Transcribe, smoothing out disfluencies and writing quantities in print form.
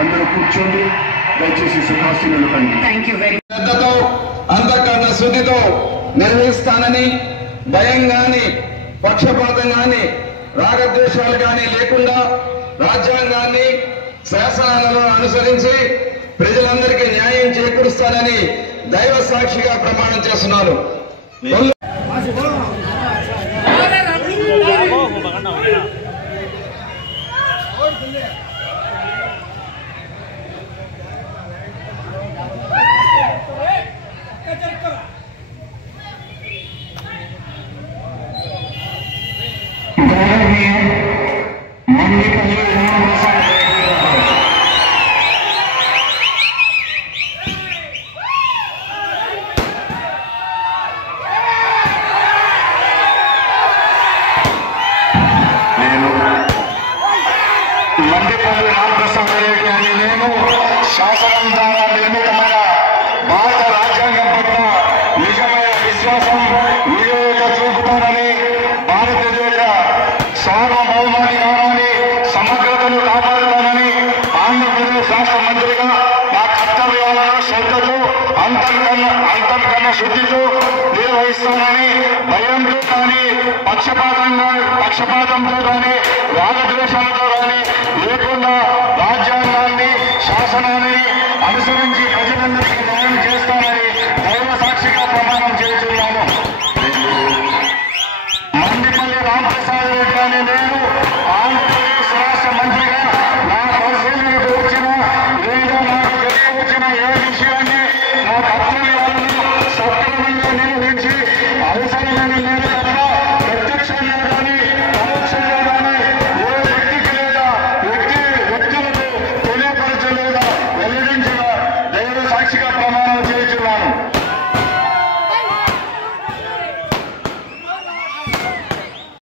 అందరూ కూర్చోండి. దయచేసి సుఖాసీనులు కండి. శ్రద్ధతో అంతఃకరణ శుద్ధితో నిర్వహిస్తానని భయం గాని పక్షపాతం గాని రాగద్వేషాలు గాని లేకుండా రాజ్యాంగాన్ని శాసనాలను అనుసరించి ప్రజలందరికీ న్యాయం చేకూరుస్తానని దైవ సాక్షిగా ప్రమాణం చేస్తున్నాను. మండిపల్లి రామప్రసాద్ రెడ్డి అని నేను శాసనం ద్వారా నిర్మితమైన భారత రాజ్యాంగం పట్ల నిజమైన విశ్వాసం వివేక చూపుతానని భారతదేశ సార్వభౌమాధికారాన్ని సమగ్రతను కాపాడుతానని ఆంధ్రప్రదేశ్ రాష్ట్ర మంత్రిగా నా కర్తవ్యాలను శ్రద్ధతో అంతర్కరణ శుద్ధితో నిర్వహిస్తానని భయంతో కానీ పక్షపాతంతో కానీ రాగద్వేషాలతో కానీ లేకుండా రాజ్యాంగాన్ని శాసనాన్ని అనుసరించి ప్రజలందరికీ న్యాయం చేస్తానని